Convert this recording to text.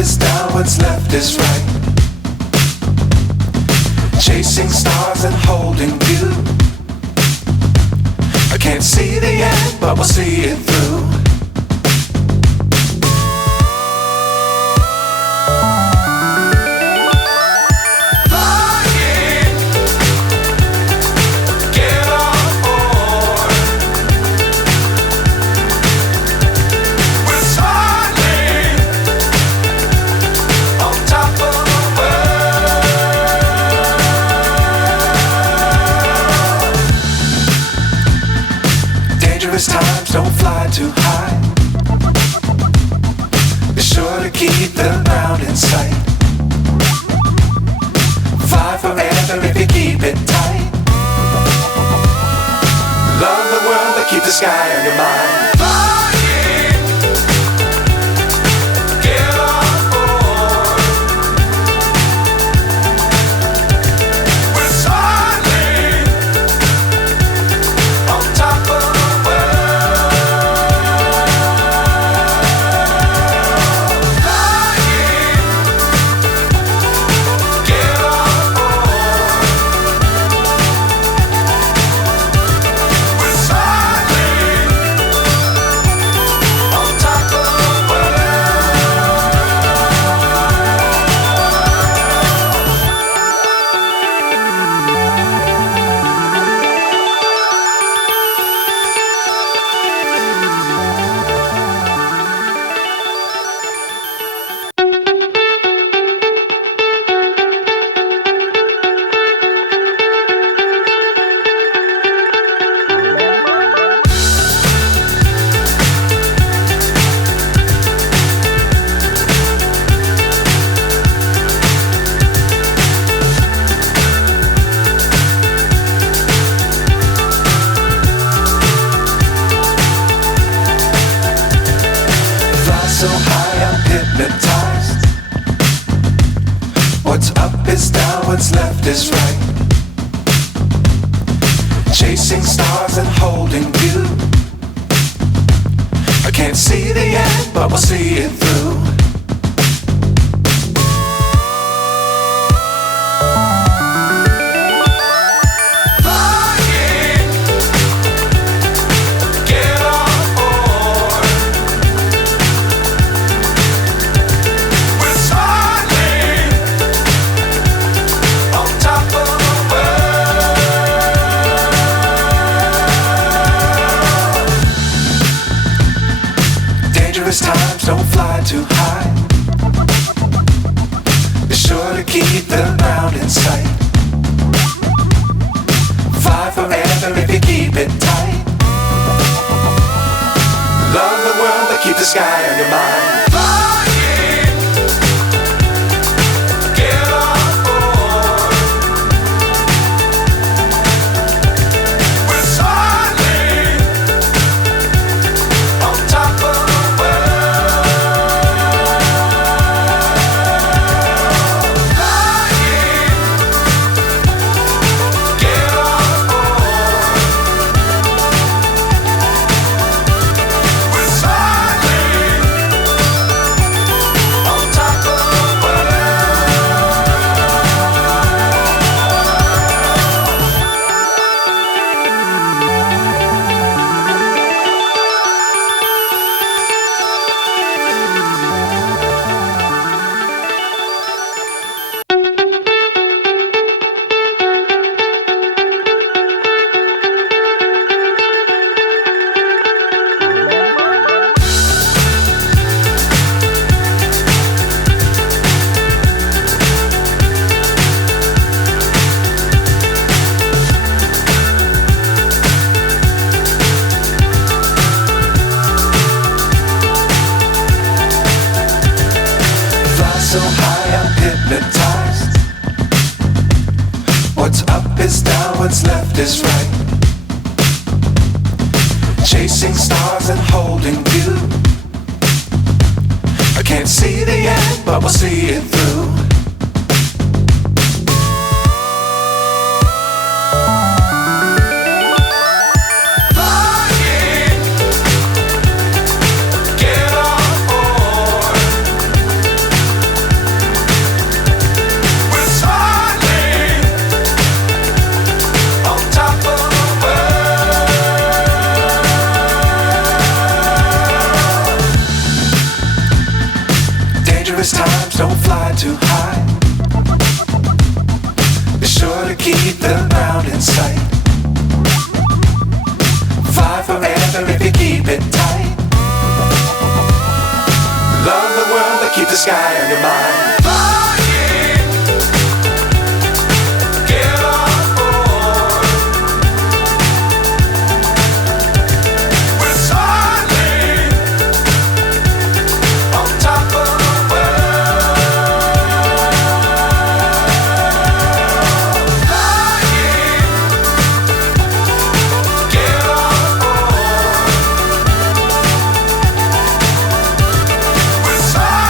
is down, what's left is right. Chasing stars and holding you. I can't see the end, but we'll see it through. Times don't fly too high. Be sure to keep the ground in sight. Fly forever if you keep it tight. Love the world but keep the sky on your mind. So high I'm hypnotized. What's up is down, what's left is right. Chasing stars and holding you. I can't see the end, but we'll see it through. Times don't fly too high. Be sure to keep the ground in sight. Fly forever if you keep it tight. Love the world but keep the sky on your mind. So high I'm hypnotized. What's up is down, what's left is right. Chasing stars and holding you. I can't see the end, but we'll see it through. Dangerous times, don't fly too high. Be sure to keep the ground in sight. Fly forever if you keep it tight. Love the world, but keep the sky on your mind.